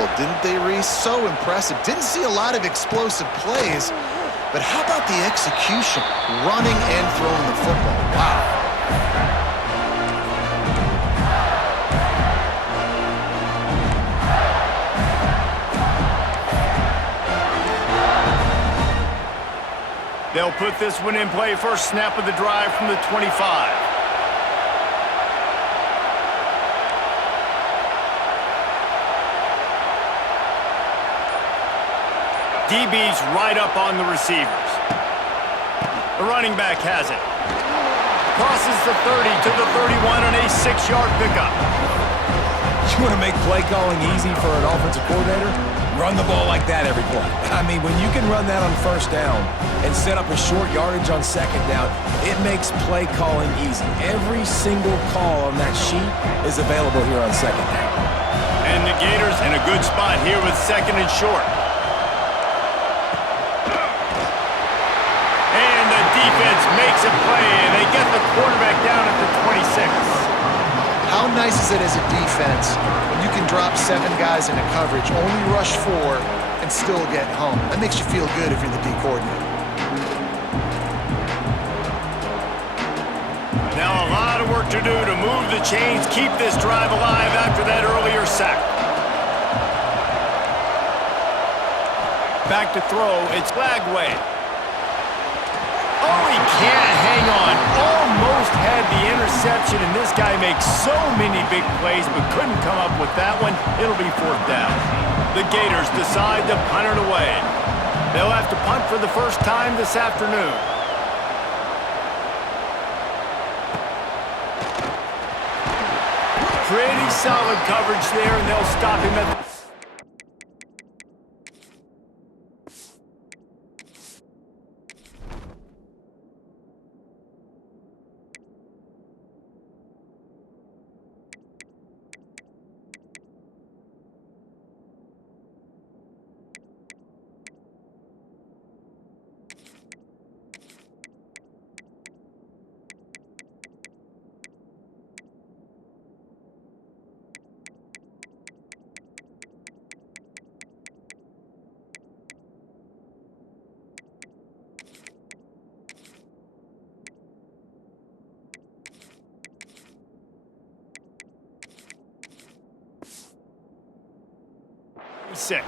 field, didn't they, Reese? So impressive. Didn't see a lot of explosive plays, but how about the execution? Running and throwing the football. Wow. They'll put this one in play. First snap of the drive from the 25. DB's right up on the receivers. The running back has it. Crosses the 30 to the 31 on a 6-yard pickup. You want to make play calling easy for an offensive coordinator? Run the ball like that every play. I mean, when you can run that on first down and set up a short yardage on second down, it makes play calling easy. Every single call on that sheet is available here on second down. And the Gators in a good spot here with second and short. And the defense makes a play, and they get the quarterback down at the 26. How nice is it as a defense when you can drop 7 guys into coverage, only rush 4, and still get home? That makes you feel good if you're the D coordinator. Now a lot of work to do to move the chains, keep this drive alive after that earlier sack. Back to throw, it's Lagway. Oh, he can't hang on. Almost had the interception, and this guy makes so many big plays, but couldn't come up with that one. It'll be 4th down. The Gators decide to punt it away. They'll have to punt for the first time this afternoon. Pretty solid coverage there, and they'll stop him at the... Six.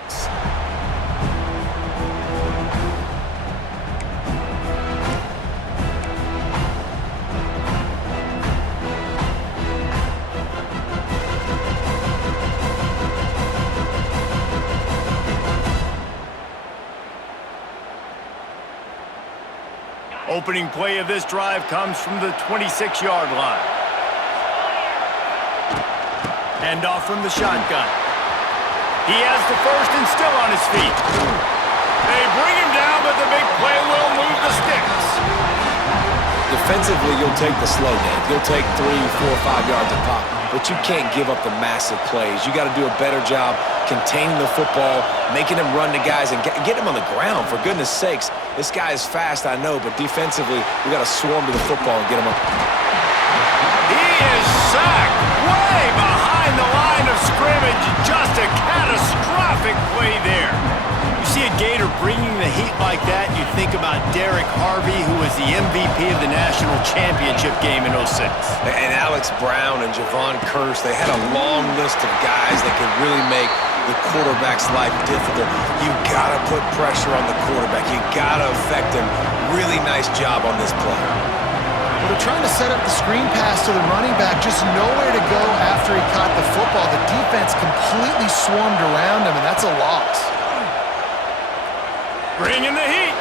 Opening play of this drive comes from the 26-yard line. Hand off from the shotgun. He has the first and still on his feet. They bring him down, but the big play will move the sticks. Defensively, you'll take the slow game. You'll take 3, 4, 5 yards a pop, but you can't give up the massive plays. You got to do a better job containing the football, making him run to guys, and get him on the ground, for goodness sakes. This guy is fast, I know, but defensively, we got to swarm to the football and get him up. He is sacked way behind the line of scrimmage. Just a catastrophic play there. You see a Gator bringing the heat like that, you think about Derek Harvey, who was the MVP of the national championship game in 06. And Alex Brown and Javon Curse, they had a long list of guys that could really make the quarterback's life difficult. You gotta put pressure on the quarterback. You gotta affect him. Really nice job on this play. Well, they're trying to set up the screen pass to the running back, just nowhere to go after he caught the football. The defense completely swarmed around him, and that's a loss. Bringing the heat.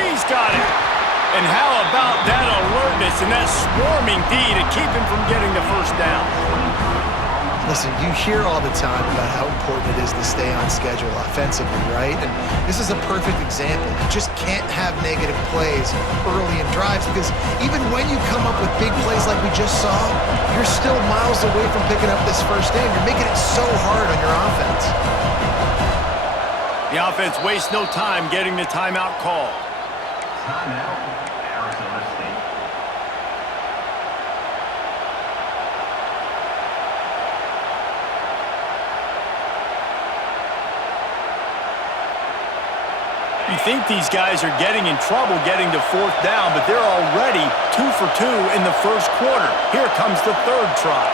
He's got it. And how about that alertness and that swarming D to keep him from getting the first down? Listen, you hear all the time about how important it is to stay on schedule offensively, right? And this is a perfect example. You just can't have negative plays early in drives because even when you come up with big plays like we just saw, you're still miles away from picking up this first down. You're making it so hard on your offense. The offense wastes no time getting the timeout call. Timeout, Arizona State. You think these guys are getting in trouble getting to fourth down, but they're already 2 for 2 in the first quarter. Here comes the third try.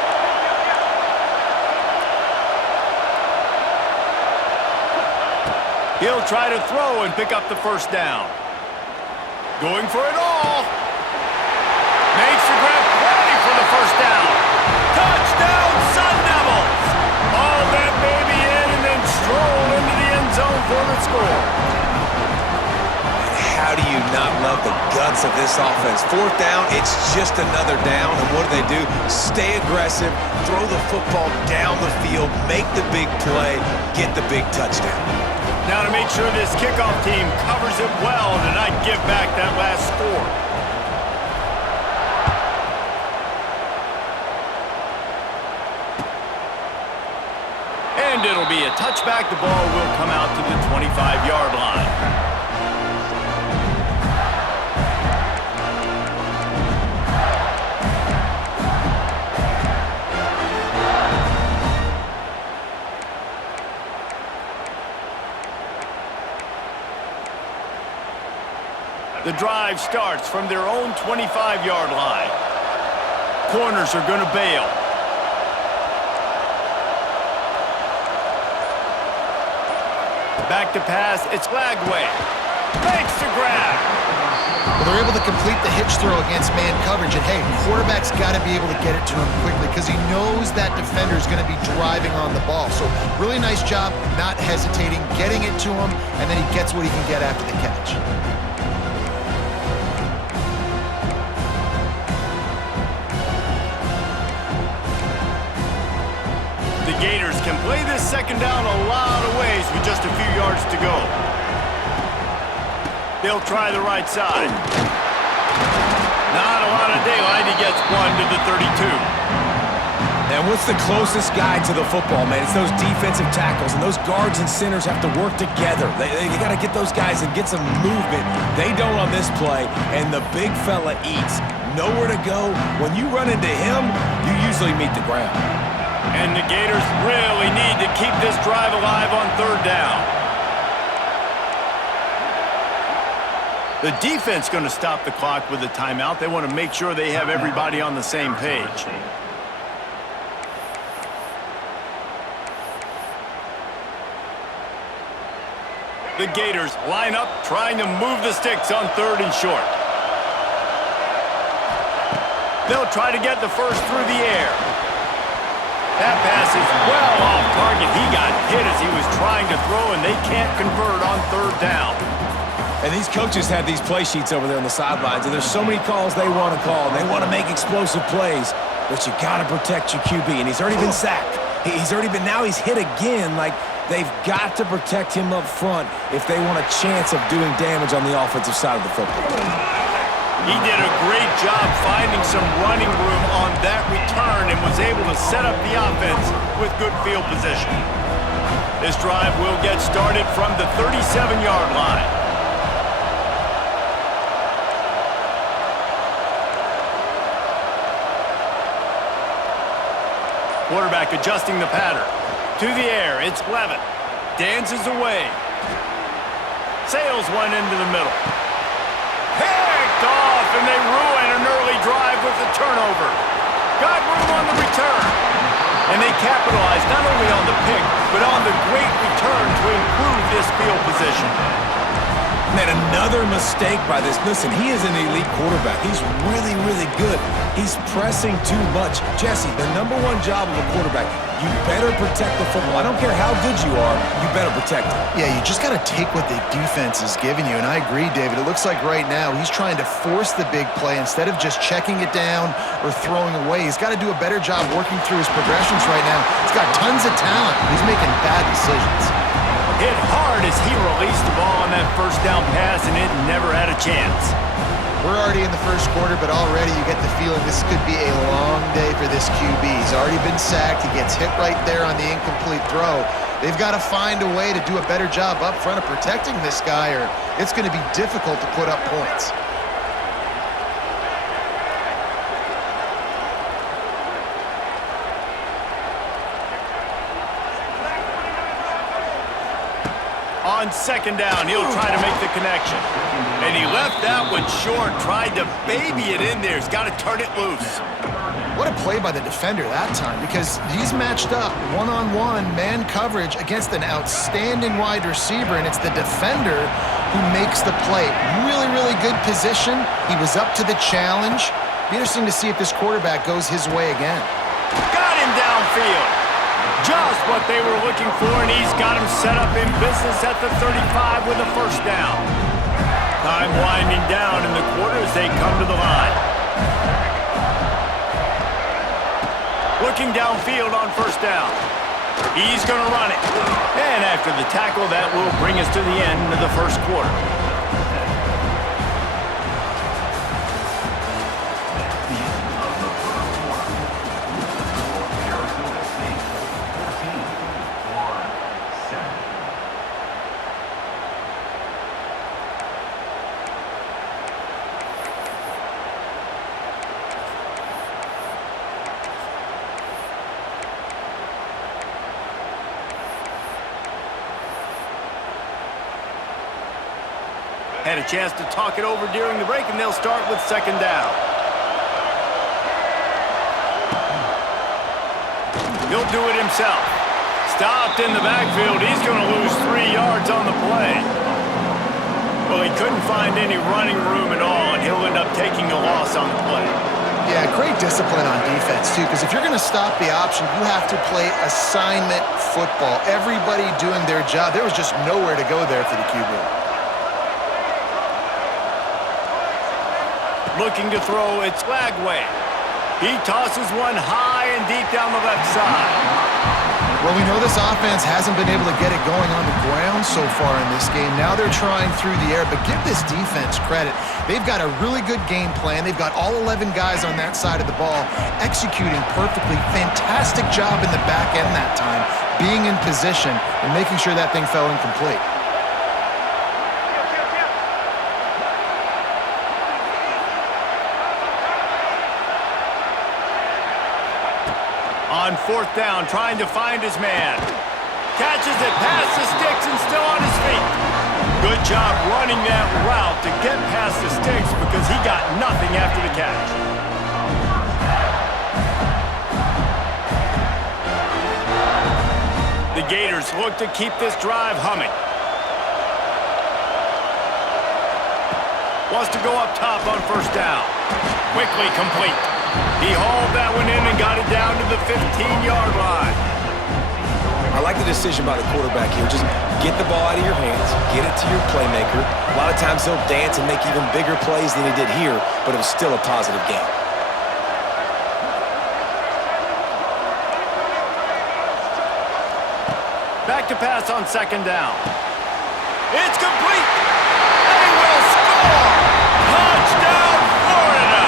He'll try to throw and pick up the first down. Going for it all. Makes the grab, ready for the first down. Touchdown, Sun Devils! All that baby in and then stroll into the end zone for the score. How do you not love the guts of this offense? Fourth down, it's just another down, and what do? Stay aggressive, throw the football down the field, make the big play, get the big touchdown. Now to make sure this kickoff team covers it well to not give back that last score. And it'll be a touchback. The ball will come out to the 25-yard line. The drive starts from their own 25-yard line. Corners are going to bail. Back to pass, it's Lagway. Makes the grab. Well, they're able to complete the hitch throw against man coverage, and hey, quarterback's got to be able to get it to him quickly because he knows that defender is going to be driving on the ball. So really nice job not hesitating, getting it to him, and then he gets what he can get after the catch. The Gators can play this second down a lot of ways with just a few yards to go. They'll try the right side. Not a lot of daylight. He gets one to the 32. And what's the closest guy to the football, man? It's those defensive tackles, and those guards and centers have to work together. They got to get those guys and get some movement. They don't on this play, and the big fella eats. Nowhere to go. When you run into him, you usually meet the ground. And the Gators really need to keep this drive alive on third down. The defense going to stop the clock with a timeout. They want to make sure they have everybody on the same page. The Gators line up, trying to move the sticks on third and short. They'll try to get the first through the air. That pass is well off target. He got hit as he was trying to throw, and they can't convert on third down. And these coaches have these play sheets over there on the sidelines, and there's so many calls they want to call, and they want to make explosive plays, but you got to protect your QB, and he's already been sacked. Now he's hit again. Like, they've got to protect him up front if they want a chance of doing damage on the offensive side of the football. He did a great job finding some running room on that return and was able to set up the offense with good field position. This drive will get started from the 37-yard line. Quarterback adjusting the pattern. To the air, it's Levitt. Dances away. Sails one into the middle. Picked off, and they ruin an early drive with the turnover. Got room on the return. And they capitalized not only on the pick, but on the great return to improve this field position. Man, another mistake by this. Listen, he is an elite quarterback. He's really, really good. He's pressing too much. Jesse, the number one job of a quarterback, you better protect the football. I don't care how good you are, you better protect it. Yeah, you just got to take what the defense is giving you, and I agree, David. It looks like right now he's trying to force the big play instead of just checking it down or throwing away. He's got to do a better job working through his progressions right now. He's got tons of talent. He's making bad decisions. Hit hard as he released the ball on that first down pass, and it never had a chance. We're already in the first quarter, but already you get the feeling this could be a long day for this QB. He's already been sacked. He gets hit right there on the incomplete throw. They've got to find a way to do a better job up front of protecting this guy, or it's going to be difficult to put up points. On On second down, he'll try to make the connection. And he left that one short, tried to baby it in there. He's got to turn it loose. What a play by the defender that time, because he's matched up one-on-one man coverage against an outstanding wide receiver, and it's the defender who makes the play. Really, really good position. He was up to the challenge. Be interesting to see if this quarterback goes his way again. Got him downfield. Just what they were looking for, and he's got him set up in business at the 35 with a first down. Time winding down in the quarter as they come to the line. Looking downfield on first down. He's going to run it. And after the tackle, that will bring us to the end of the first quarter. Had a chance to talk it over during the break, and they'll start with second down. He'll do it himself. Stopped in the backfield. He's going to lose 3 yards on the play. Well, he couldn't find any running room at all, and he'll end up taking a loss on the play. Yeah, great discipline on defense, too, because if you're going to stop the option, you have to play assignment football. Everybody doing their job. There was just nowhere to go there for the QB. Looking to throw, it's Lagway. He tosses one high and deep down the left side. Well, we know this offense hasn't been able to get it going on the ground so far in this game. Now they're trying through the air, but give this defense credit. They've got a really good game plan. They've got all 11 guys on that side of the ball executing perfectly. Fantastic job in the back end that time, being in position and making sure that thing fell incomplete. On fourth down, trying to find his man. Catches it past the sticks and still on his feet. Good job running that route to get past the sticks because he got nothing after the catch. The Gators look to keep this drive humming. Wants to go up top on first down. Quickly complete. He hauled that one in and got it down to the 15-yard line. I like the decision by the quarterback here. Just get the ball out of your hands, get it to your playmaker. A lot of times he'll dance and make even bigger plays than he did here, but it was still a positive game. Back to pass on second down. It's complete. They will score. Touchdown, Florida.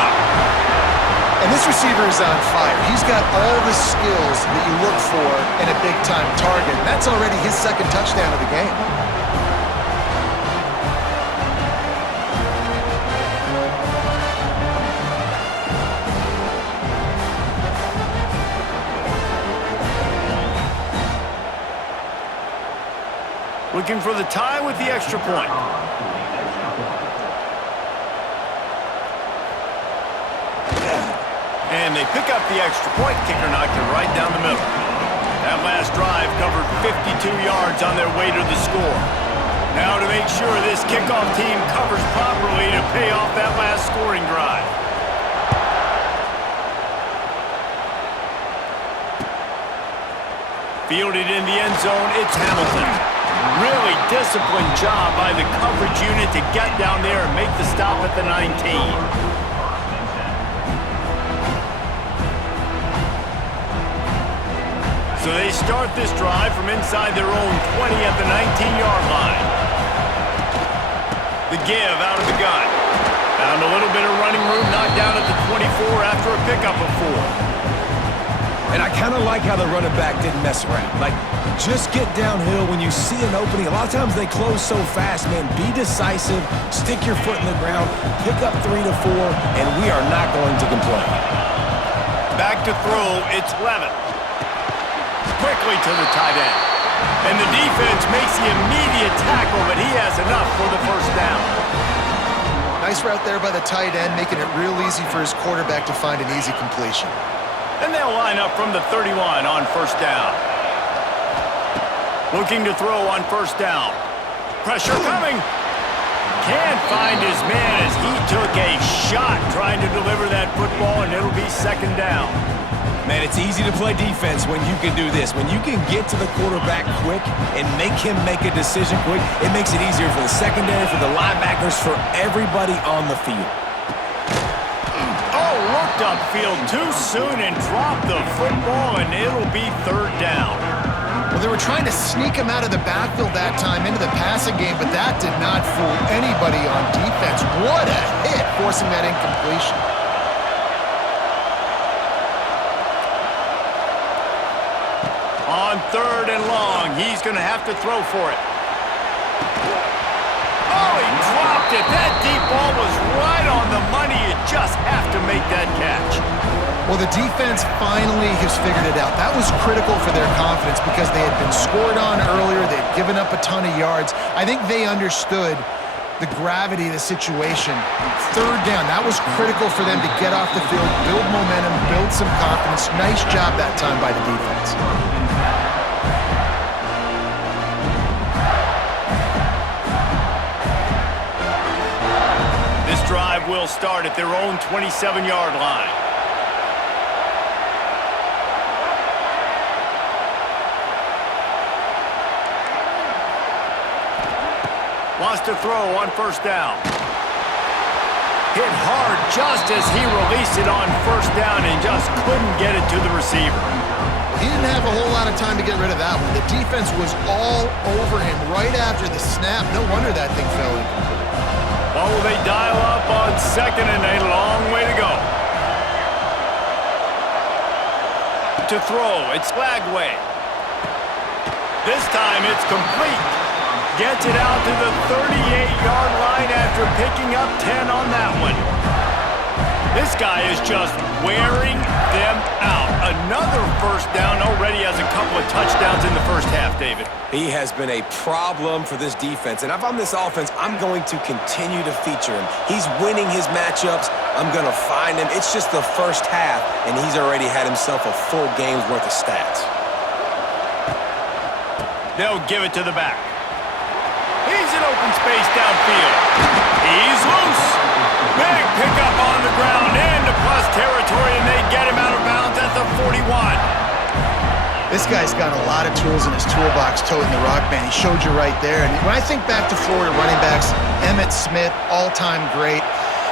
And this receiver is on fire. He's got all the skills that you look for in a big-time target. That's already his second touchdown of the game. Looking for the tie with the extra point. And they pick up the extra point. Kicker knocked it right down the middle. That last drive covered 52 yards on their way to the score. Now to make sure this kickoff team covers properly to pay off that last scoring drive. Fielded in the end zone, it's Hamilton. Really disciplined job by the coverage unit to get down there and make the stop at the 19. So they start this drive from inside their own 20 at the 19-yard line. The give out of the gun. Found a little bit of running room, knocked down at the 24 after a pickup of 4. And I kind of like how the running back didn't mess around. Like, just get downhill when you see an opening. A lot of times they close so fast, man. Be decisive, stick your foot in the ground, pick up 3 to 4, and we are not going to complain. Back to throw, it's Levin. Quickly to the tight end. And the defense makes the immediate tackle, but he has enough for the first down. Nice route there by the tight end, making it real easy for his quarterback to find an easy completion. And they'll line up from the 31 on first down. Looking to throw on first down. Pressure coming. Can't find his man as he took a shot trying to deliver that football, and it'll be second down. Man, it's easy to play defense when you can do this. When you can get to the quarterback quick and make him make a decision quick, it makes it easier for the secondary, for the linebackers, for everybody on the field. Oh, looked upfield too soon and dropped the football, and it'll be third down. Well, they were trying to sneak him out of the backfield that time into the passing game, but that did not fool anybody on defense. What a hit, forcing that incompletion. On third and long, he's going to have to throw for it. Oh, he dropped it. That deep ball was right on the money. You just have to make that catch. Well, the defense finally has figured it out. That was critical for their confidence because they had been scored on earlier. They had given up a ton of yards. I think they understood the gravity of the situation. Third down, that was critical for them to get off the field, build momentum, build some confidence. Nice job that time by the defense. This drive will start at their own 27-yard line. Wants to throw on first down. Hit hard just as he released it on first down and just couldn't get it to the receiver. He didn't have a whole lot of time to get rid of that one. The defense was all over him right after the snap. No wonder that thing fell incomplete. Well, will they dial up on second and a long way to go? To throw, it's Lagway. This time it's complete. Gets it out to the 38-yard line after picking up 10 on that one. This guy is just wearing them out. Another first down, already has a couple of touchdowns in the first half, David. He has been a problem for this defense. And if I'm this offense, I'm going to continue to feature him. He's winning his matchups. I'm going to find him. It's just the first half, and he's already had himself a full game's worth of stats. They'll give it to the back. He's in open space downfield. He's loose. Big pickup on the ground into plus territory, and they get him out of bounds at the 41. This guy's got a lot of tools in his toolbox toting the rock band. He showed you right there. And when I think back to Florida running backs, Emmitt Smith, all-time great.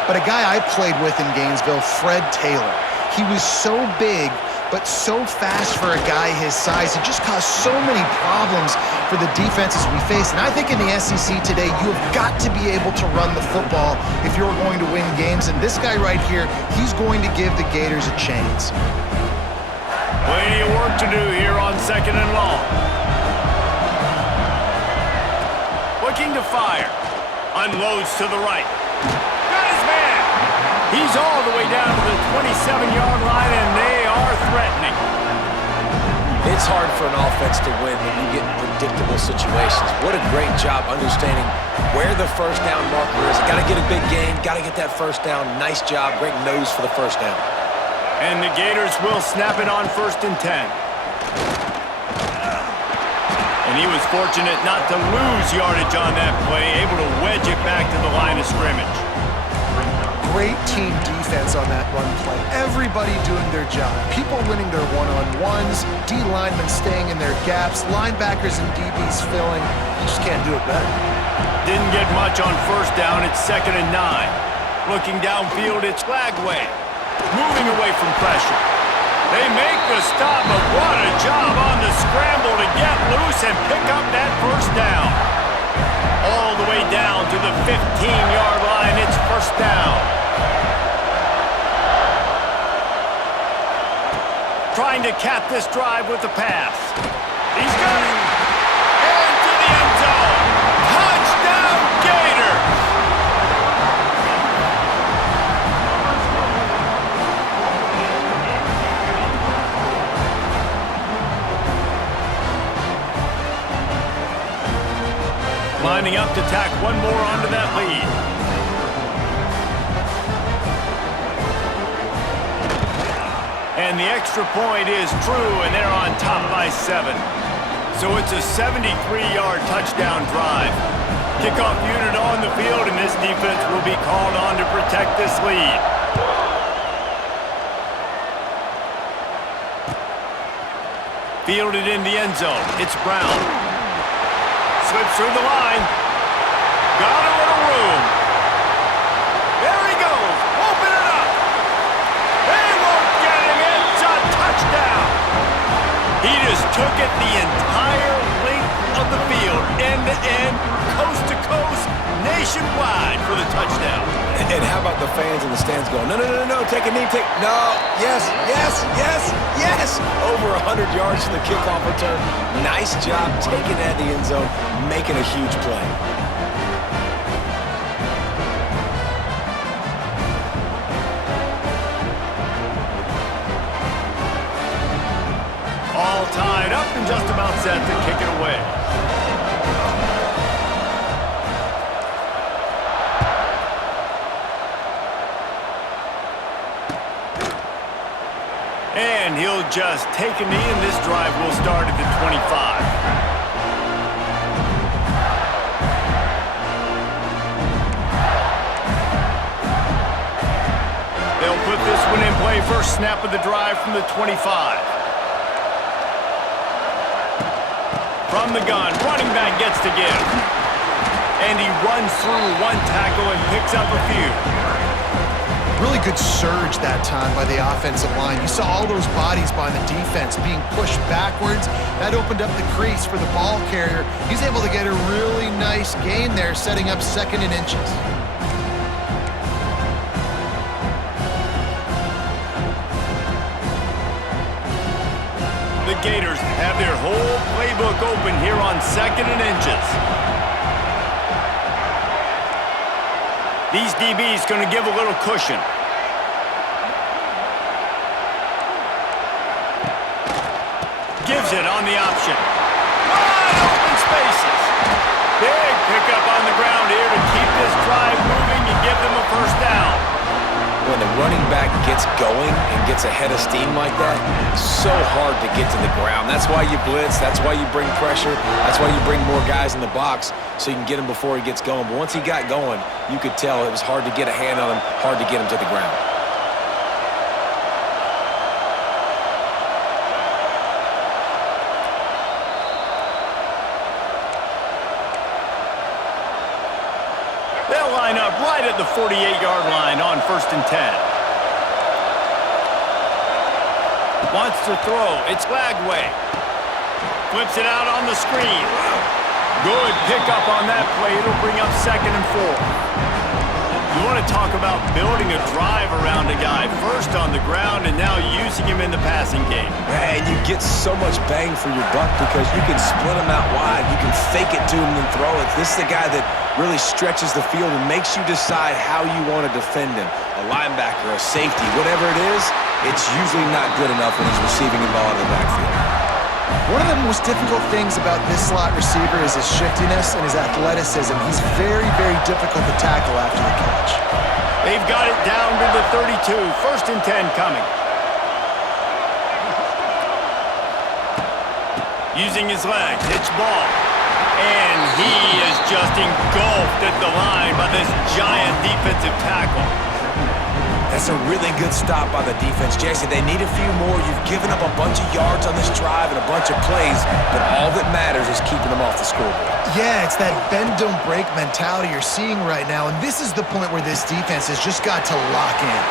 But a guy I played with in Gainesville, Fred Taylor. He was so big, but so fast for a guy his size. It just caused so many problems for the defenses we face. And I think in the SEC today, you have got to be able to run the football if you're going to win games. And this guy right here, he's going to give the Gators a chance. Plenty of work to do here on second and long. Looking to fire. Unloads to the right. Got his man. He's all the way down to the 27-yard line, and they are threatening. It's hard for an offense to win when you get in predictable situations. What a great job understanding where the first down marker is. Got to get a big gain, got to get that first down. Nice job, great nose for the first down. And the Gators will snap it on 1st and 10. And he was fortunate not to lose yardage on that play, able to wedge it back to the line of scrimmage. Great team defense on that run play. Everybody doing their job. People winning their one-on-ones, D linemen staying in their gaps, linebackers and DBs filling. You just can't do it better. Didn't get much on first down. It's 2nd and 9. Looking downfield, it's Lagway. Moving away from pressure. They make the stop, but what a job on the scramble to get loose and pick up that first down. All the way down to the 15-yard line. It's first down. Trying to cap this drive with the pass. He's got it. And to the end zone. Touchdown, Gators! Lining up to tack one more onto that lead. And the extra point is true, and they're on top by 7. So it's a 73-yard touchdown drive. Kickoff unit on the field, and this defense will be called on to protect this lead. Fielded in the end zone. It's Brown. Slips through the line. Got a little room. There he goes. Open it up. They won't get him. It's a touchdown. He just took it the entire length of the field, end to end, coast to coast, nationwide for the touchdown. And how about the fans in the stands going, no, no, no, no, take a knee, no, yes, yes, yes, yes. Over 100 yards to the kickoff return. Nice job taking that in the end zone, making a huge play. All tied up and just about set to kick it away. And he'll just take a knee, and this drive will start at the 25. They'll put this one in play. First snap of the drive from the 25. From the gun, running back gets to give. And he runs through one tackle and picks up a few. Really good surge that time by the offensive line. You saw all those bodies by the defense being pushed backwards. That opened up the crease for the ball carrier. He's able to get a really nice gain there, setting up 2nd and inches. The Gators have their whole playbook open here on 2nd and inches. These DBs going to give a little cushion. Gives it on the option. Wide open spaces. Big pickup on the ground here to keep this drive moving and give them a first down. When the running back gets going and gets ahead of steam like that, so hard to get to the ground. That's why you blitz. That's why you bring pressure. That's why you bring more guys in the box so you can get him before he gets going. But once he got going, you could tell it was hard to get a hand on him, hard to get him to the ground. They'll line up right at the 48-yard line on 1st and 10. Wants to throw. It's Lagway. Flips it out on the screen. Good pickup on that play. It'll bring up 2nd and 4. You want to talk about building a drive around a guy. First on the ground and now using him in the passing game. And you get so much bang for your buck because you can split him out wide. You can fake it to him and throw it. This is the guy that really stretches the field and makes you decide how you want to defend him. A linebacker, a safety, whatever it is, it's usually not good enough when he's receiving the ball out of the backfield. One of the most difficult things about this slot receiver is his shiftiness and his athleticism. He's very, very difficult to tackle after the catch. They've got it down to the 32. 1st and 10 coming. Using his legs, it's ball. And he is just engulfed at the line by this giant defensive tackle. That's a really good stop by the defense. Jason, they need a few more. You've given up a bunch of yards on this drive and a bunch of plays, but all that matters is keeping them off the scoreboard. Yeah, it's that bend, don't break mentality you're seeing right now, and this is the point where this defense has just got to lock in.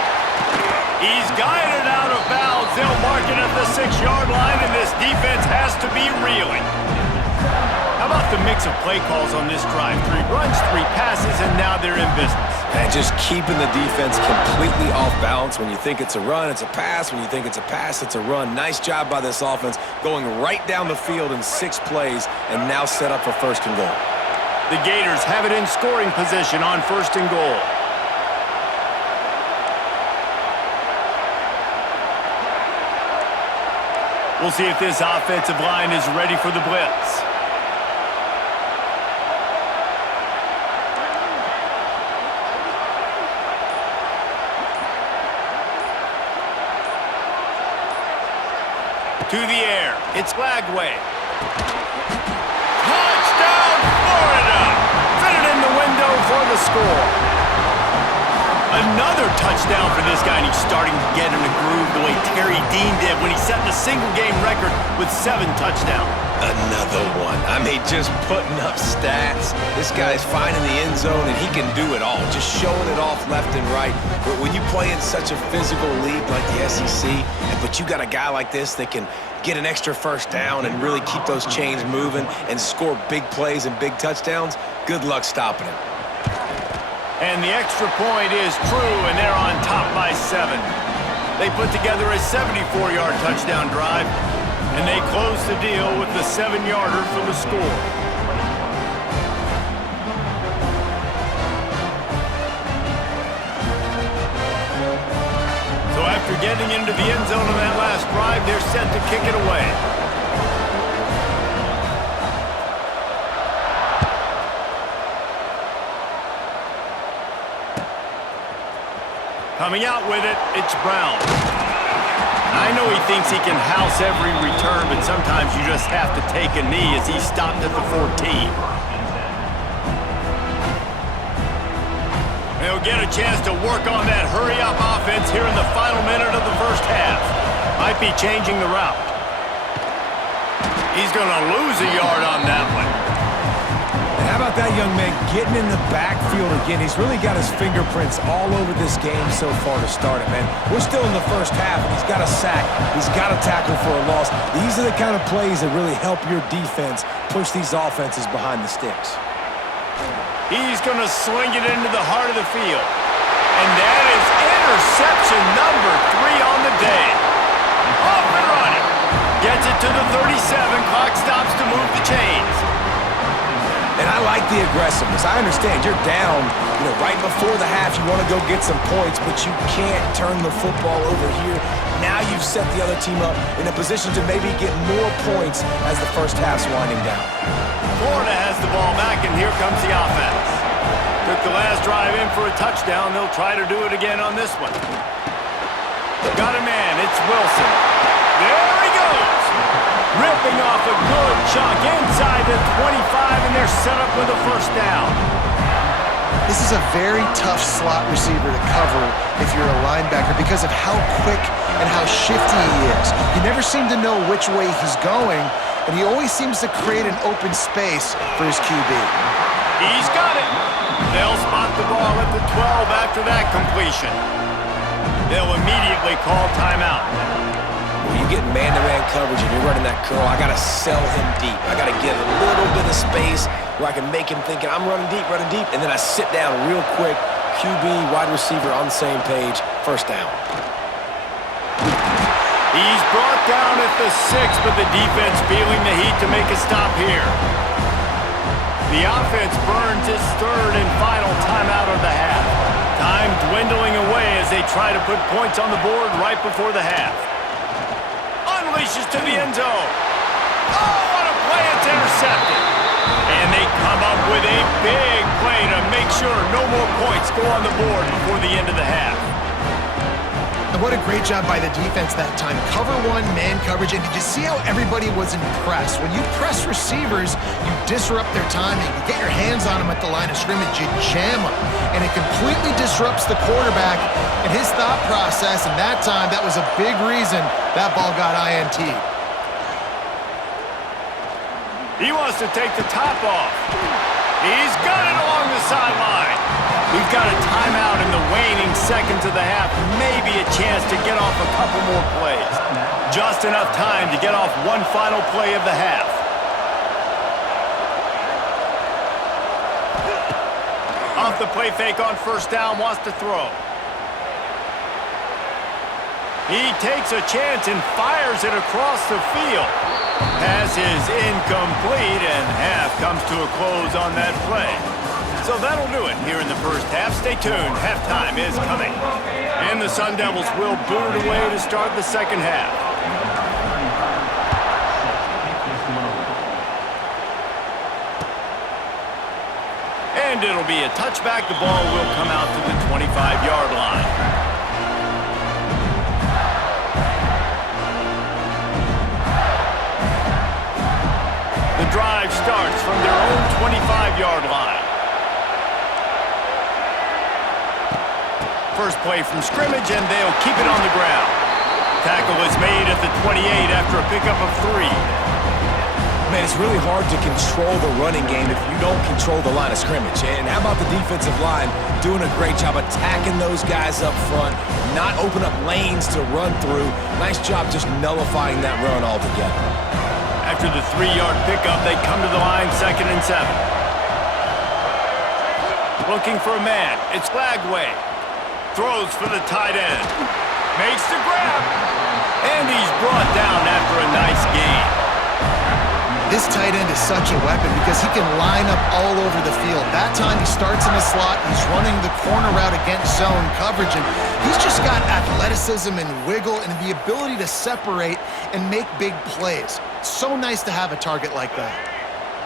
He's guided out of bounds. They'll mark it at the 6-yard line, and this defense has to be reeling. How about the mix of play calls on this drive? 3 runs, 3 passes, and now they're in business. And just keeping the defense completely off balance. When you think it's a run, it's a pass. When you think it's a pass, it's a run. Nice job by this offense, going right down the field in 6 plays and now set up for 1st and goal. The Gators have it in scoring position on 1st and goal. We'll see if this offensive line is ready for the blitz. To the air. It's Lagway. Touchdown, Florida! Fitted in the window for the score. Another touchdown for this guy, and he's starting to get in a groove the way Terry Dean did when he set the single-game record with 7 touchdowns. Another one. I mean, just putting up stats. This guy's finding the end zone, and he can do it all. Just showing it off left and right. But when you play in such a physical league like the SEC, but you got a guy like this that can get an extra first down and really keep those chains moving and score big plays and big touchdowns, good luck stopping him. And the extra point is true, and they're on top by 7. They put together a 74-yard touchdown drive, and they close the deal with the 7-yarder for the score. So after getting into the end zone on that last drive, they're set to kick it away. Coming out with it, it's Brown. I know he thinks he can house every return, but sometimes you just have to take a knee as he stopped at the 14. They'll get a chance to work on that hurry-up offense here in the final minute of the first half. Might be changing the route. He's going to lose a yard on that one. How about that young man getting in the backfield again? He's really got his fingerprints all over this game so far to start it, man. We're still in the first half, and he's got a sack. He's got a tackle for a loss. These are the kind of plays that really help your defense push these offenses behind the sticks. He's going to sling it into the heart of the field. And that is interception number 3 on the day. Off and running. Gets it to the 37. Clock stops to move the chains. And I like the aggressiveness. I understand you're down, right before the half. You want to go get some points, but you can't turn the football over here. Now you've set the other team up in a position to maybe get more points as the first half's winding down. Florida has the ball back, and here comes the offense. Took the last drive in for a touchdown. They'll try to do it again on this one. Got a man. It's Wilson. There he goes. Ripping off a good chunk inside the 25, and they're set up with a first down. This is a very tough slot receiver to cover if you're a linebacker because of how quick and how shifty he is. You never seem to know which way he's going, and he always seems to create an open space for his QB. He's got it. They'll spot the ball at the 12 after that completion. They'll immediately call timeout. When you get man-to-man coverage and you're running that curl, I got to sell him deep. I got to get a little bit of space where I can make him thinking I'm running deep, and then I sit down real quick. QB, wide receiver on the same page, first down. He's brought down at the 6, but the defense feeling the heat to make a stop here. The offense burns its 3rd and final timeout of the half. Time dwindling away as they try to put points on the board right before the half. Unleashes to the end zone. Oh, what a play. It's intercepted. And they come up with a big play to make sure no more points go on the board before the end of the half. And what a great job by the defense that time. Cover 1, man coverage, and did you see how everybody was impressed? When you press receivers, you disrupt their timing. You get your hands on them at the line of scrimmage, you jam them, and it completely disrupts the quarterback and his thought process, and that time, that was a big reason that ball got INT'd. He wants to take the top off. He's got it along the sideline. We've got a timeout in the waning seconds of the half. Maybe a chance to get off a couple more plays. Just enough time to get off one final play of the half. Off the play fake on first down, wants to throw. He takes a chance and fires it across the field. Pass is incomplete, and half comes to a close on that play. So that'll do it here in the first half. Stay tuned. Halftime is coming. And the Sun Devils will boot it away to start the second half. And it'll be a touchback. The ball will come out to the 25-yard line. The drive starts from their own 25-yard line. First play from scrimmage, and they'll keep it on the ground. Tackle is made at the 28 after a pickup of 3. Man, it's really hard to control the running game if you don't control the line of scrimmage. And how about the defensive line doing a great job attacking those guys up front, not open up lanes to run through. Nice job just nullifying that run altogether. After the 3-yard pickup, they come to the line 2nd and 7. Looking for a man. It's Lagway. Throws for the tight end. Makes the grab. And he's brought down after a nice gain. This tight end is such a weapon because he can line up all over the field. That time he starts in the slot, he's running the corner route against zone coverage, and he's just got athleticism and wiggle and the ability to separate and make big plays. It's so nice to have a target like that.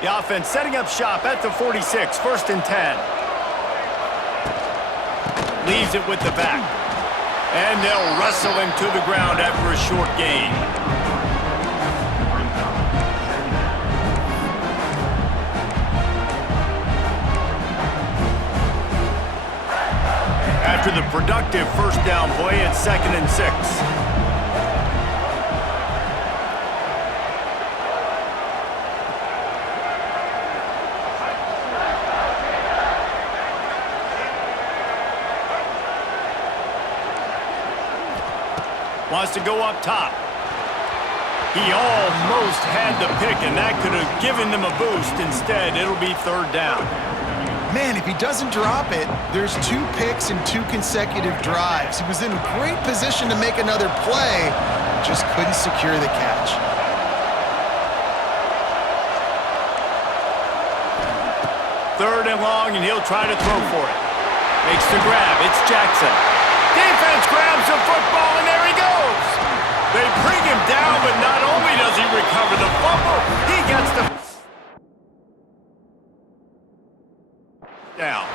The offense setting up shop at the 46, 1st and 10. Leaves it with the back. And they'll wrestle him to the ground after a short gain. After the productive first down play, it's 2nd and 6. Wants to go up top. He almost had the pick, and that could have given them a boost. Instead, it'll be 3rd down. Man, if he doesn't drop it, there's 2 picks and 2 consecutive drives. He was in a great position to make another play, just couldn't secure the catch. Third and long, and he'll try to throw for it. Makes the grab. It's Jackson. Defense grabs the football, and there he goes. They bring him down, but not only does he recover the fumble, he gets the down.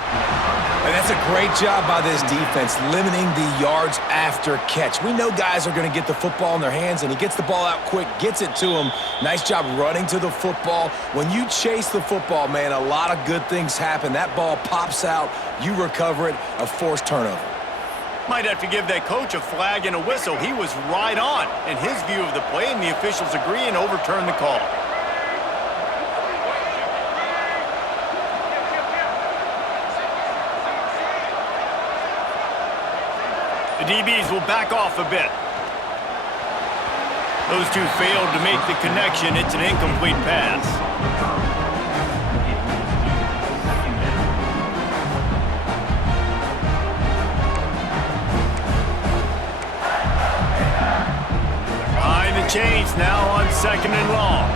And that's a great job by this defense, limiting the yards after catch. We know guys are going to get the football in their hands, and he gets the ball out quick, gets it to him. Nice job running to the football. When you chase the football, man, a lot of good things happen. That ball pops out, you recover it, a forced turnover. Might have to give that coach a flag and a whistle. He was right on in his view of the play, and the officials agree and overturn the call. The DBs will back off a bit. Those two failed to make the connection. It's an incomplete pass. Behind the chains now on 2nd and long.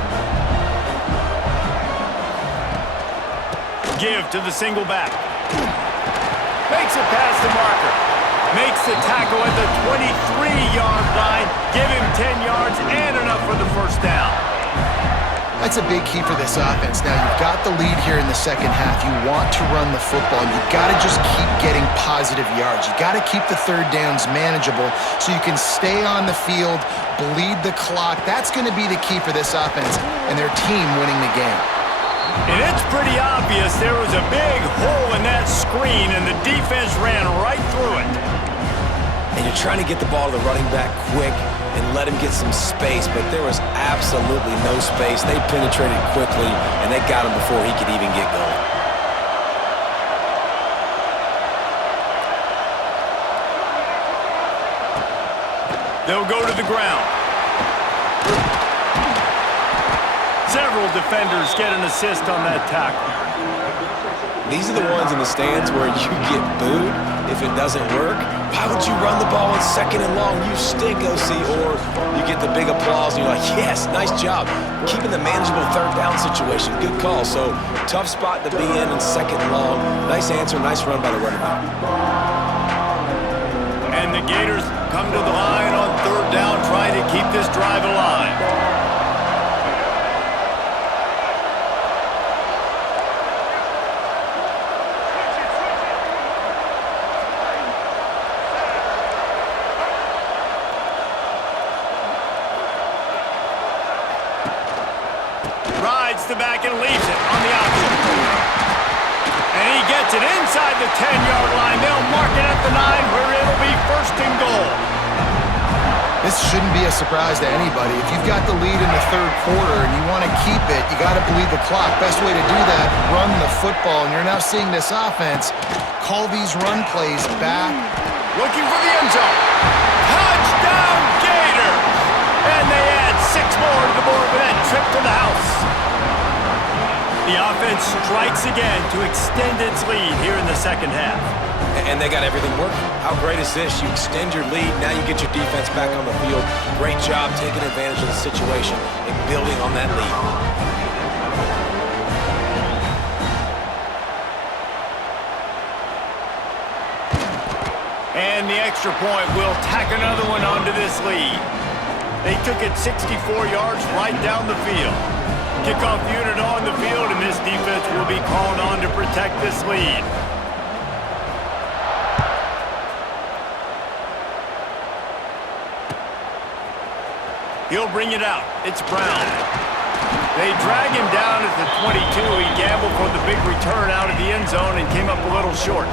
Give to the single back. Makes it past the marker. Makes the tackle at the 23-yard line. Give him 10 yards and enough for the first down. That's a big key for this offense. Now, you've got the lead here in the second half. You want to run the football. You've got to just keep getting positive yards. You've got to keep the third downs manageable so you can stay on the field, bleed the clock. That's going to be the key for this offense and their team winning the game. And it's pretty obvious there was a big hole in that screen, and the defense ran right through it. And you're trying to get the ball to the running back quick and let him get some space, but there was absolutely no space. They penetrated quickly, and they got him before he could even get going. They'll go to the ground. Several defenders get an assist on that tackle. These are the ones in the stands where you get booed if it doesn't work. Why would you run the ball on 2nd and long? You stink, OC. Or you get the big applause and you're like, yes, nice job. Keeping the manageable third down situation. Good call. So tough spot to be in 2nd and long. Nice answer, nice run by the running back. And the Gators come to the line on 3rd down, trying to keep this drive alive. Rides the back and leaves it on the option. And he gets it inside the 10-yard line. They'll mark it at the 9 where it'll be first and goal. This shouldn't be a surprise to anybody. If you've got the lead in the third quarter and you want to keep it, you got to bleed the clock. Best way to do that, run the football. And you're now seeing this offense call these run plays back. Looking for the end zone. Touchdown Gators! And they add 6 more to the board with that trip to the house. The offense strikes again to extend its lead here in the second half. And they got everything working. How great is this? You extend your lead, now you get your defense back on the field. Great job taking advantage of the situation and building on that lead. And the extra point will tack another one onto this lead. They took it 64 yards right down the field. Kickoff unit on the field, and this defense will be called on to protect this lead. He'll bring it out. It's Brown. They drag him down at the 22. He gambled for the big return out of the end zone and came up a little short.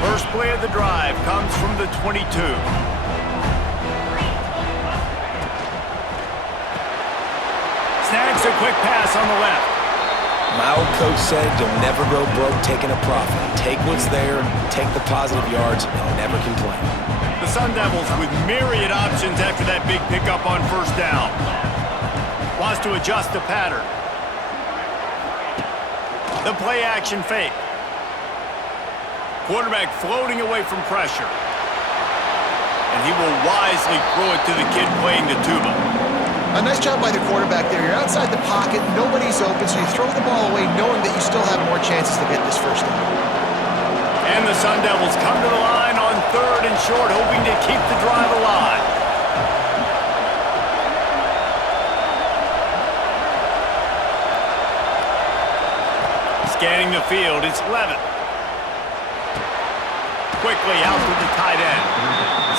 First play of the drive comes from the 22. Snags a quick pass on the left. My old coach said you'll never go broke taking a profit. Take what's there, take the positive yards, and never complain. The Sun Devils with myriad options after that big pickup on first down. Wants to adjust the pattern. The play action fake. Quarterback floating away from pressure. And he will wisely throw it to the kid playing the tuba. A nice job by the quarterback there. You're outside the pocket, nobody's open, so you throw the ball away knowing that you still have more chances to get this first down. And the Sun Devils come to the line on third and short, hoping to keep the drive alive. Scanning the field, it's Levitt. Quickly out to the tight end.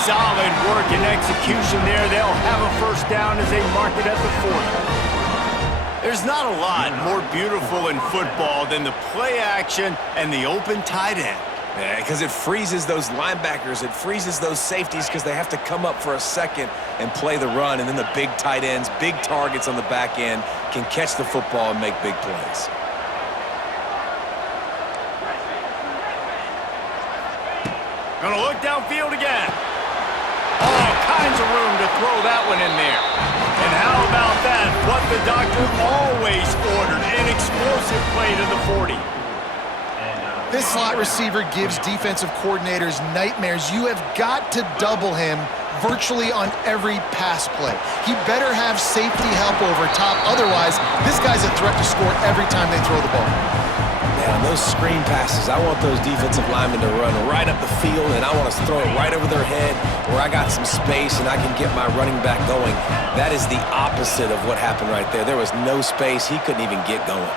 Solid work and execution there. They'll have a first down as they mark it at the 40. There's not a lot more beautiful in football than the play action and the open tight end. Yeah, because it freezes those linebackers. It freezes those safeties because they have to come up for a second and play the run. And then the big tight ends, big targets on the back end can catch the football and make big plays. Gonna look downfield again. All kinds of room to throw that one in there. And how about that? What the doctor always ordered, an explosive play to the 40. This slot receiver gives defensive coordinators nightmares. You have got to double him virtually on every pass play. He better have safety help over top. Otherwise, this guy's a threat to score every time they throw the ball. Man, those screen passes, I want those defensive linemen to run right up the field, and I want to throw it right over their head where I got some space and I can get my running back going. That is the opposite of what happened right there. There was no space. He couldn't even get going.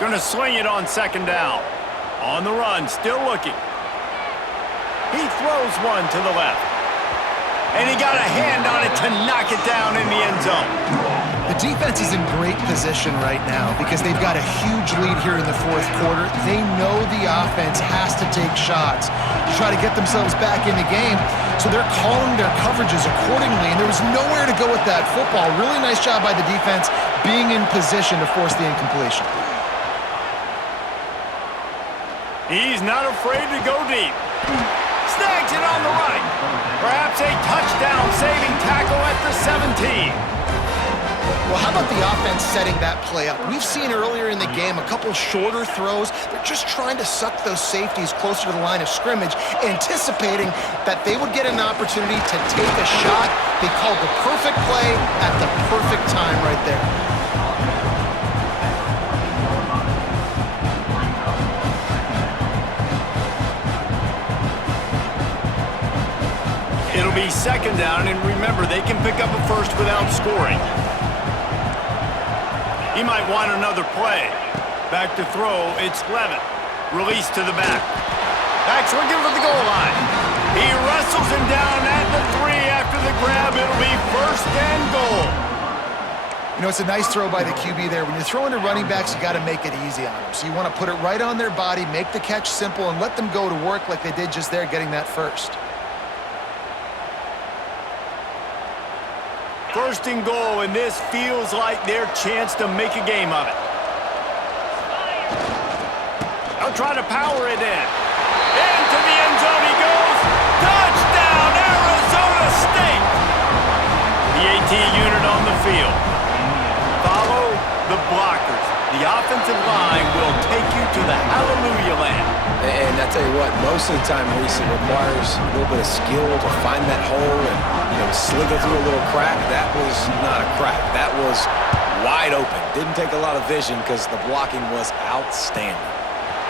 Gonna swing it on second down. On the run, still looking. He throws one to the left. And he got a hand on it to knock it down in the end zone. The defense is in great position right now because they've got a huge lead here in the fourth quarter. They know the offense has to take shots to try to get themselves back in the game. So they're calling their coverages accordingly, and there was nowhere to go with that football. Really nice job by the defense being in position to force the incompletion. He's not afraid to go deep. Snags it on the right. Perhaps a touchdown-saving tackle at the 17. Well, how about the offense setting that play up? We've seen earlier in the game a couple shorter throws. They're just trying to suck those safeties closer to the line of scrimmage, anticipating that they would get an opportunity to take a shot. They called the perfect play at the perfect time right there. It'll be second down, and remember, they can pick up a first without scoring. He might want another play. Back to throw, it's Levitt. Release to the back. It's looking for the goal line. He wrestles him down at the 3 after the grab. It'll be 1st and goal. You know, it's a nice throw by the QB there. When you're throwing to running backs, you got to make it easy on them. So you want to put it right on their body, make the catch simple, and let them go to work like they did just there, getting that first. 1st and goal, and this feels like their chance to make a game of it. They'll try to power it in. Into the end zone he goes. Touchdown, Arizona State! The AT unit on the field. Follow the blockers. The offensive line will take you to the hallelujah land. And I tell you what, most of the time, Reese, it requires a little bit of skill to find that hole and, slither through a little crack. That was not a crack. That was wide open. Didn't take a lot of vision because the blocking was outstanding.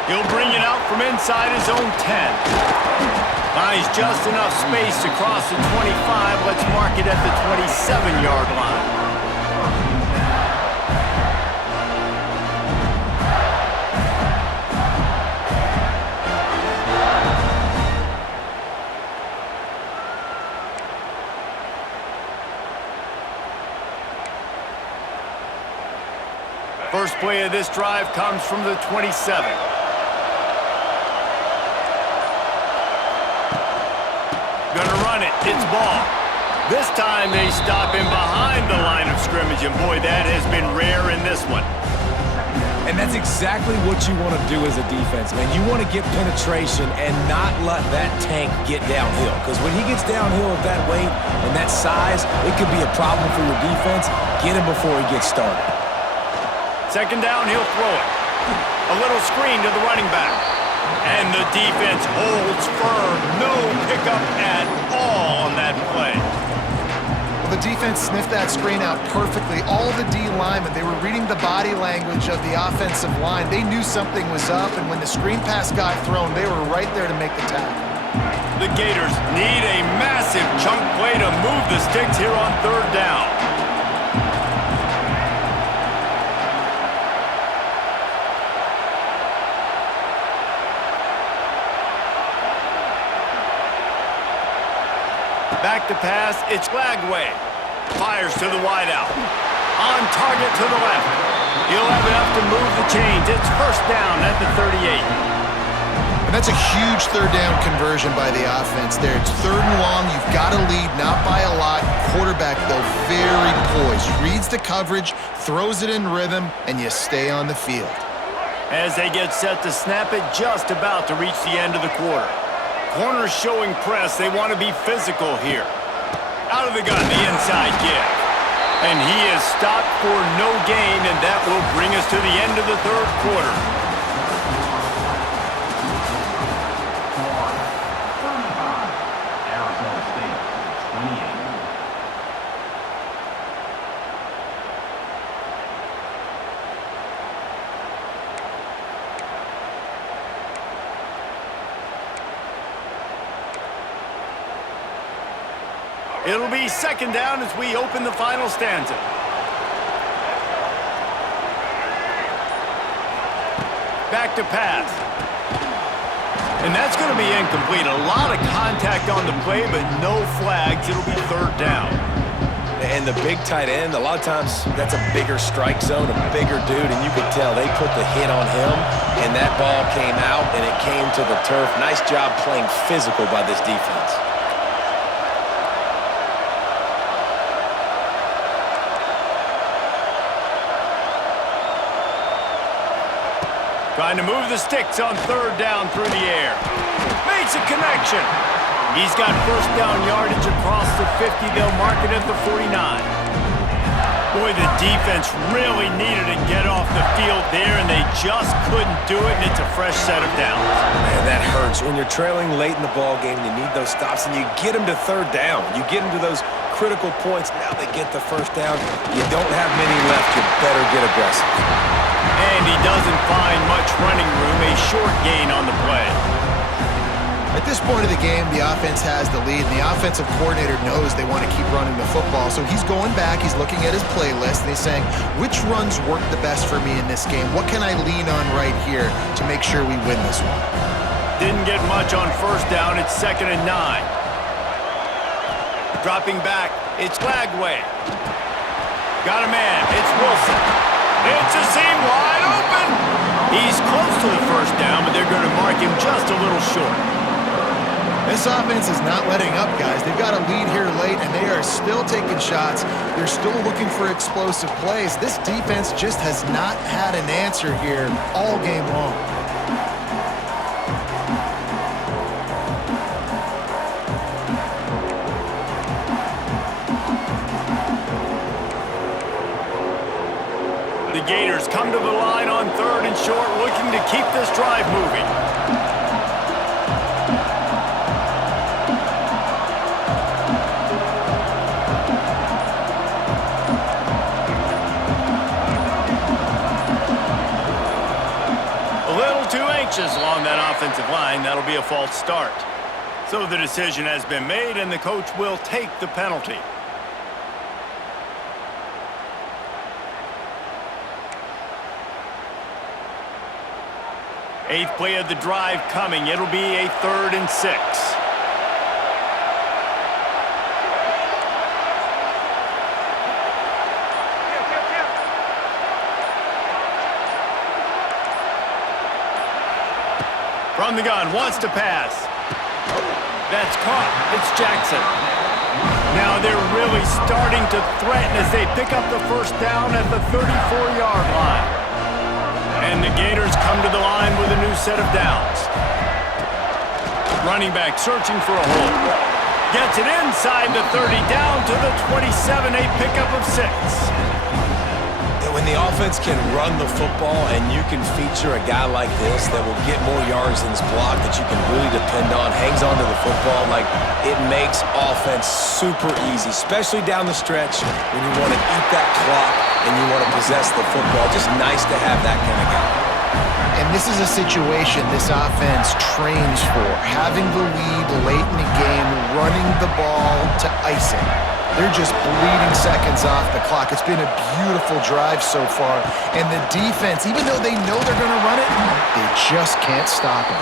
He'll bring it out from inside his own 10. Finds just enough space to cross the 25. Let's mark it at the 27-yard line. First play of this drive comes from the 27. Gonna run it. It's ball. This time they stop him behind the line of scrimmage, and boy, that has been rare in this one. And that's exactly what you want to do as a defense, man. You want to get penetration and not let that tank get downhill. Because when he gets downhill at that weight and that size, it could be a problem for your defense. Get him before he gets started. 2nd down, he'll throw it. A little screen to the running back. And the defense holds firm. No pickup at all on that play. Well, the defense sniffed that screen out perfectly. All the D linemen, they were reading the body language of the offensive line. They knew something was up, and when the screen pass got thrown, they were right there to make the tackle. The Gators need a massive chunk play to move the sticks here on 3rd down. Back to pass, it's Lagway. Fires to the wideout. On target to the left. He'll have enough to move the chains. It's 1st down at the 38. And that's a huge 3rd down conversion by the offense there. It's 3rd and long. You've got to lead, not by a lot. Quarterback, though, very poised. Reads the coverage, throws it in rhythm, and you stay on the field. As they get set to snap it, just about to reach the end of the quarter. Corners showing press. They want to be physical here. Out of the gun, the inside give. And he is stopped for no gain, and that will bring us to the end of the 3rd quarter. Arizona State, 28. It'll be 2nd down as we open the final stanza. Back to pass. And that's going to be incomplete. A lot of contact on the play, but no flags. It'll be 3rd down. And the big tight end, a lot of times that's a bigger strike zone, a bigger dude, and you could tell they put the hit on him, and that ball came out, and it came to the turf. Nice job playing physical by this defense. Trying to move the sticks on 3rd down through the air. Makes a connection. He's got 1st down yardage across the 50. They'll mark it at the 49. Boy, the defense really needed to get off the field there, and they just couldn't do it, and it's a fresh set of downs. Man, that hurts. When you're trailing late in the ball game, you need those stops, and you get them to 3rd down. You get them to those critical points. Now they get the 1st down. You don't have many left. You better get aggressive. And he doesn't find much running room, a short gain on the play. At this point of the game, the offense has the lead, and the offensive coordinator knows they want to keep running the football. So he's going back, he's looking at his playlist, and he's saying, which runs work the best for me in this game? What can I lean on right here to make sure we win this one? Didn't get much on first down. It's 2nd and 9. Dropping back, it's Lagway. Got a man, it's Wilson. It's a seam wide open. He's close to the first down, but they're going to mark him just a little short. This offense is not letting up, guys. They've got a lead here late, and they are still taking shots. They're still looking for explosive plays. This defense just has not had an answer here all game long. The Gators come to the line on 3rd and short, looking to keep this drive moving. A little too anxious along that offensive line. That'll be a false start. So the decision has been made, and the coach will take the penalty. Eighth play of the drive coming. It'll be a 3rd and 6. From the gun, wants to pass. That's caught. It's Jackson. Now they're really starting to threaten as they pick up the first down at the 34-yard line. And the Gators come to the line with a new set of downs. Running back searching for a hole. Gets it inside the 30, down to the 27, a pickup of 6. When the offense can run the football and you can feature a guy like this that will get more yards in this block that you can really depend on, hangs onto the football, like it makes offense super easy, especially down the stretch when you want to eat that clock and you want to possess the football. Just nice to have that kind of guy. And this is a situation this offense trains for, having the lead late in the game, running the ball to ice it. They're just bleeding seconds off the clock. It's been a beautiful drive so far. And the defense, even though they know they're going to run it, they just can't stop him.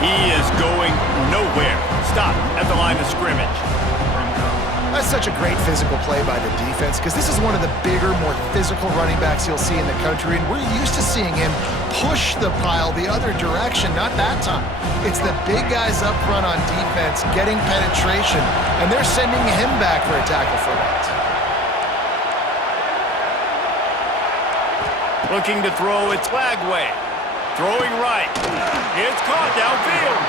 He is going nowhere. Stop at the line of scrimmage. That's such a great physical play by the defense because this is one of the bigger, more physical running backs you'll see in the country, and we're used to seeing him push the pile the other direction, not that time. It's the big guys up front on defense getting penetration, and they're sending him back for a tackle for loss. Looking to throw, it's Lagway. Throwing right. It's caught downfield.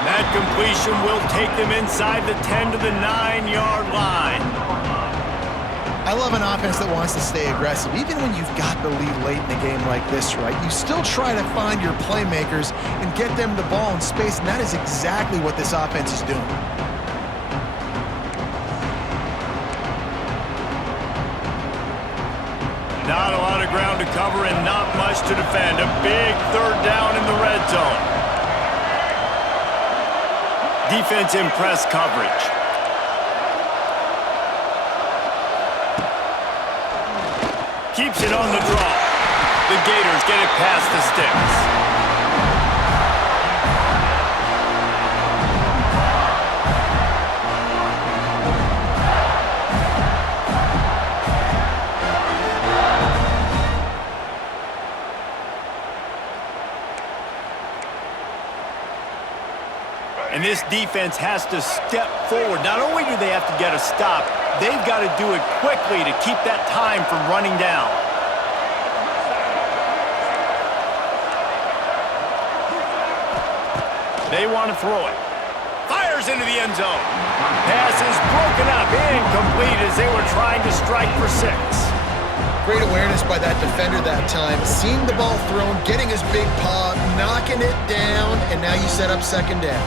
That completion will take them inside the 10 to the 9-yard line. I love an offense that wants to stay aggressive. Even when you've got the lead late in a game like this, right, you still try to find your playmakers and get them the ball in space, and that is exactly what this offense is doing. Not a lot of ground to cover and not much to defend. A big 3rd down in the red zone. Defense in press coverage. Keeps it on the draw. The Gators get it past the sticks. And this defense has to step forward. Not only do they have to get a stop, they've got to do it quickly to keep that time from running down. They want to throw it. Fires into the end zone. Pass is broken up, incomplete as they were trying to strike for 6. Great awareness by that defender that time. Seeing the ball thrown, getting his big paw, knocking it down, and now you set up 2nd down.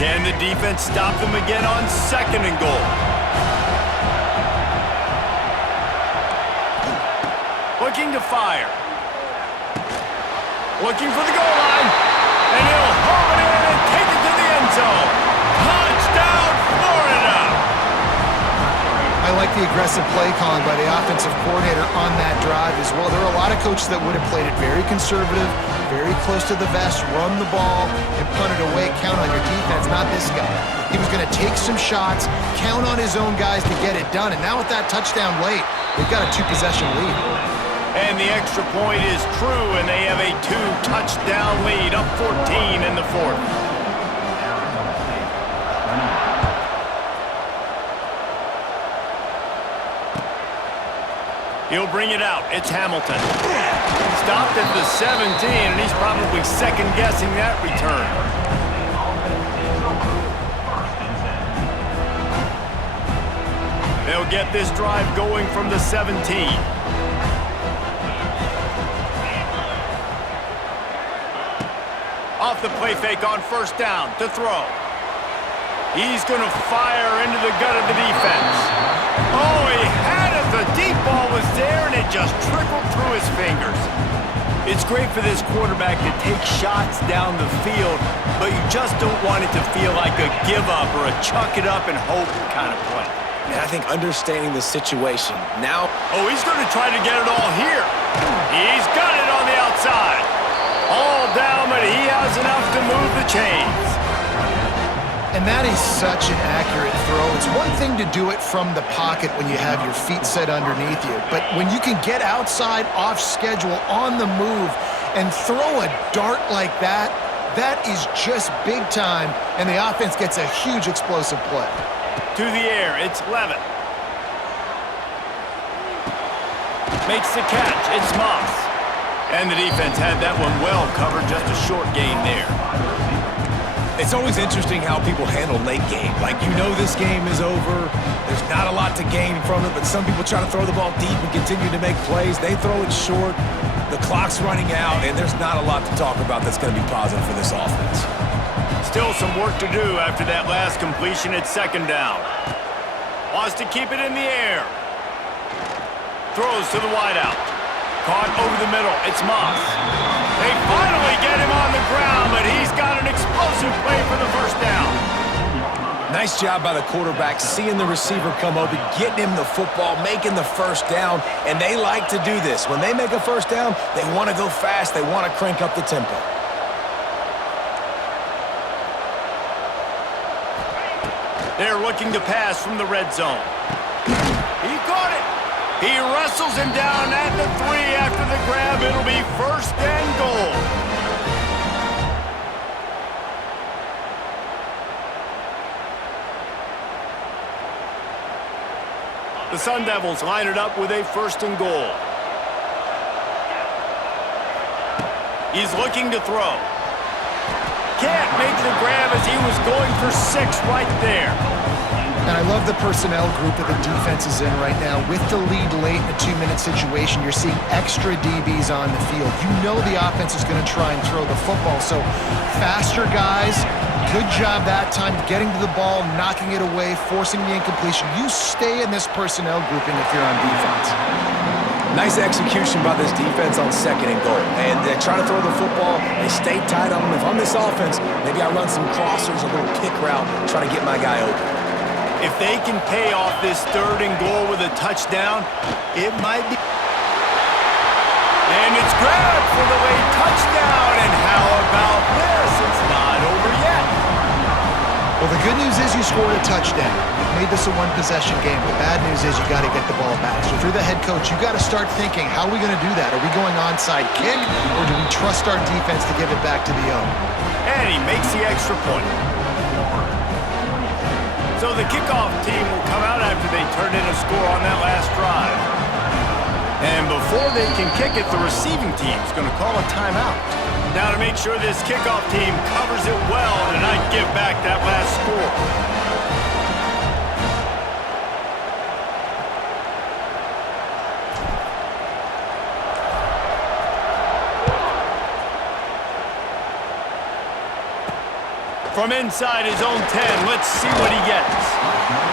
Can the defense stop them again on 2nd and goal? Looking to fire. Looking for the goal line. And he'll haul it in and take it to the end zone. Touchdown, Florida! I like the aggressive play calling by the offensive coordinator on that drive as well. There are a lot of coaches that would have played it very conservative, very close to the vest, run the ball, and punt it away, count on your defense. Not this guy. He was going to take some shots, count on his own guys to get it done. And now with that touchdown late, they've got a 2-possession lead. And the extra point is true, and they have a 2-touchdown lead, up 14 in the fourth. He'll bring it out. It's Hamilton. Stopped at the 17, and he's probably second-guessing that return. They'll get this drive going from the 17. Off the play fake on first down to throw. He's going to fire into the gut of the defense. Oh, he had it. The deep ball was there, and it just trickled through his fingers. It's great for this quarterback to take shots down the field, but you just don't want it to feel like a give-up or a chuck-it-up and hope kind of play. And I think understanding the situation now. Oh, he's going to try to get it all here. He's got it on the outside. All down, but he has enough to move the chains. And that is such an accurate throw. It's one thing to do it from the pocket when you have your feet set underneath you, but when you can get outside, off schedule, on the move, and throw a dart like that, that is just big time, and the offense gets a huge explosive play. To the air, it's Levin. Makes the catch, it's Moss. And the defense had that one well covered, just a short gain there. It's always interesting how people handle late game. Like, you know this game is over. There's not a lot to gain from it, but some people try to throw the ball deep and continue to make plays. They throw it short. The clock's running out, and there's not a lot to talk about that's going to be positive for this offense. Still some work to do after that last completion at second down. Wants to keep it in the air. Throws to the wideout. Caught over the middle. It's Moss. They finally get him on the ground, but he's got an explosive play for the first down. Nice job by the quarterback, seeing the receiver come over, getting him the football, making the first down, and they like to do this. When they make a first down, they want to go fast. They want to crank up the tempo. They're looking to pass from the red zone. He caught it. He wrestles him down at the 3 after the grab. It'll be first and goal. The Sun Devils line it up with a first and goal. He's looking to throw. Can't make the grab as he was going for 6 right there. And I love the personnel group that the defense is in right now. With the lead late in a 2-minute situation, you're seeing extra DBs on the field. You know the offense is going to try and throw the football. So faster guys, good job that time getting to the ball, knocking it away, forcing the incompletion. You stay in this personnel grouping if you're on defense. Nice execution by this defense on second and goal. And they're trying to throw the football. They stay tight on them. If I'm this offense, maybe I run some crossers, a little kick route, try to get my guy open. If they can pay off this third and goal with a touchdown, it might be. And it's grabbed for the late touchdown. And how about this? It's not over yet. Well, the good news is you scored a touchdown. You've made this a one-possession game. The bad news is you got to get the ball back. So if you're the head coach, you got to start thinking, how are we going to do that? Are we going onside kick, or do we trust our defense to give it back to the owner? And he makes the extra point. So the kickoff team will come out after they turn in a score on that last drive. And before they can kick it, the receiving team's going to call a timeout. Now to make sure this kickoff team covers it well and not give back that last score. From inside his own 10, let's see what he gets.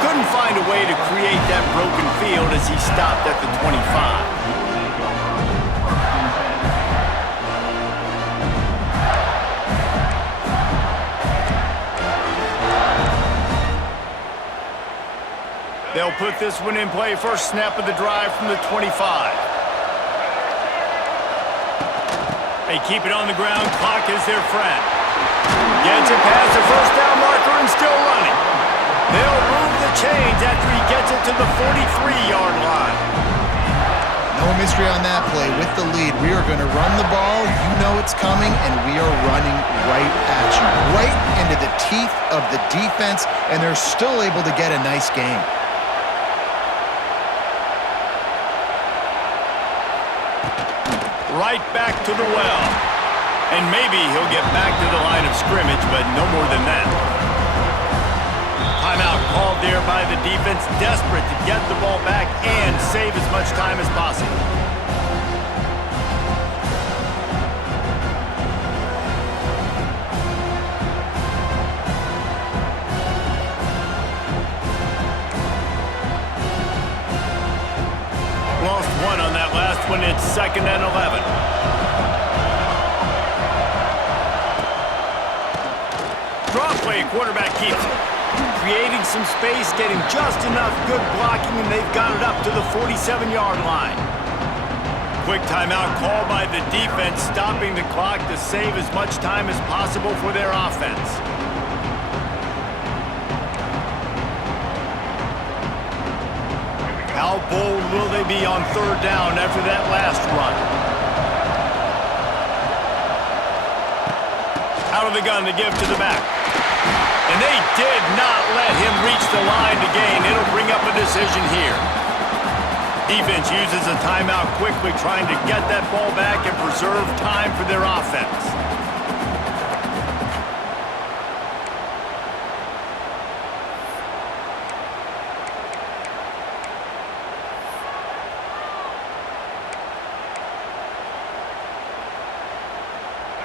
Couldn't find a way to create that broken field as he stopped at the 25. They'll put this one in play. First snap of the drive from the 25. They keep it on the ground. Clock is their friend. Gets it past the first down marker and still running. They'll move the chains after he gets it to the 43-yard line. No mystery on that play. With the lead, we are going to run the ball. You know it's coming, and we are running right at you. Right into the teeth of the defense, and they're still able to get a nice gain. Right back to the well. And maybe he'll get back to the line of scrimmage, but no more than that. Timeout called there by the defense, desperate to get the ball back and save as much time as possible. Lost one on that last one. It's 2nd and 11. Draw play, quarterback keeps it. Creating some space, getting just enough good blocking, and they've got it up to the 47-yard line. Quick timeout called by the defense, stopping the clock to save as much time as possible for their offense. How bold will they be on 3rd down after that last run? Out of the gun to give to the back. And they did not let him reach the line to gain. It'll bring up a decision here. Defense uses a timeout quickly, trying to get that ball back and preserve time for their offense.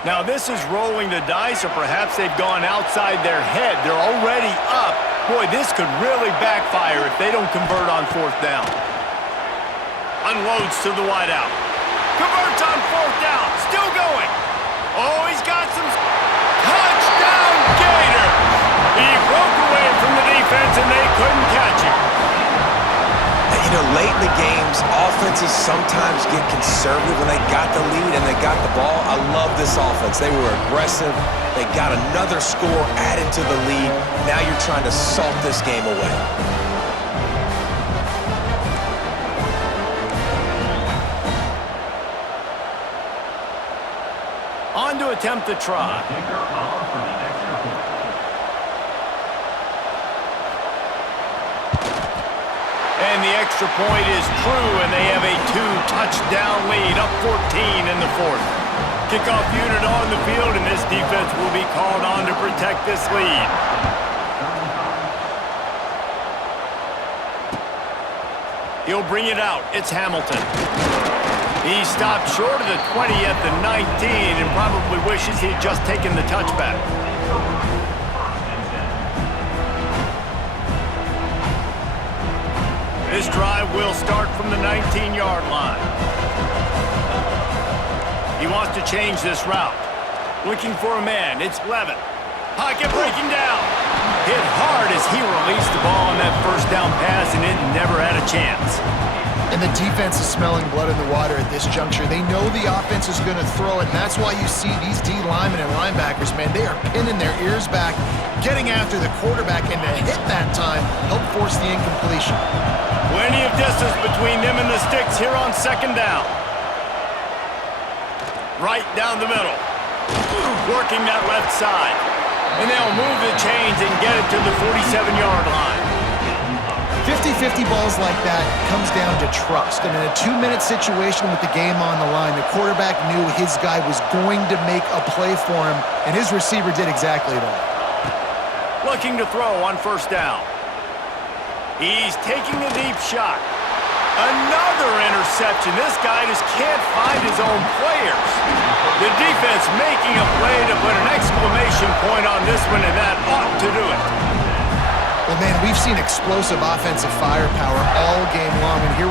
Now this is rolling the dice, or perhaps they've gone outside their head. They're already up. Boy, this could really backfire if they don't convert on 4th down. Unloads to the wideout. Converts on 4th down. Still going. Oh, he's got some... Touchdown, Gator! He broke away from the defense and they couldn't catch him. You know, late in the games, offenses sometimes get conservative when they got the lead and they got the ball. I love this offense. They were aggressive. They got another score added to the lead. Now you're trying to salt this game away. On to attempt the try. Kicker off for the extra point. And the extra point is true, and they have a 2-touchdown lead, up 14 in the 4th. Kickoff unit on the field, and this defense will be called on to protect this lead. He'll bring it out. It's Hamilton. He stopped short of the 20 at the 19 and probably wishes he had just taken the touchback. This drive will start from the 19-yard line. He wants to change this route. Looking for a man. It's Levin. Pocket breaking down. Hit hard as he released the ball on that 1st down pass, and it never had a chance. And the defense is smelling blood in the water at this juncture. They know the offense is going to throw it, and that's why you see these D linemen and linebackers, man, they are pinning their ears back, getting after the quarterback, and to hit that time, help force the incompletion. Plenty of distance between them and the sticks here on 2nd down. Right down the middle. Working that left side. And they'll move the chains and get it to the 47-yard line. 50-50 balls like that comes down to trust. And in a 2-minute situation with the game on the line, the quarterback knew his guy was going to make a play for him, and his receiver did exactly that. Looking to throw on 1st down. He's taking a deep shot. Another interception. This guy just can't find his own players. The defense making a play to put an exclamation point on this one, and that ought to do it. Well, man, we've seen explosive offensive firepower all game long, and here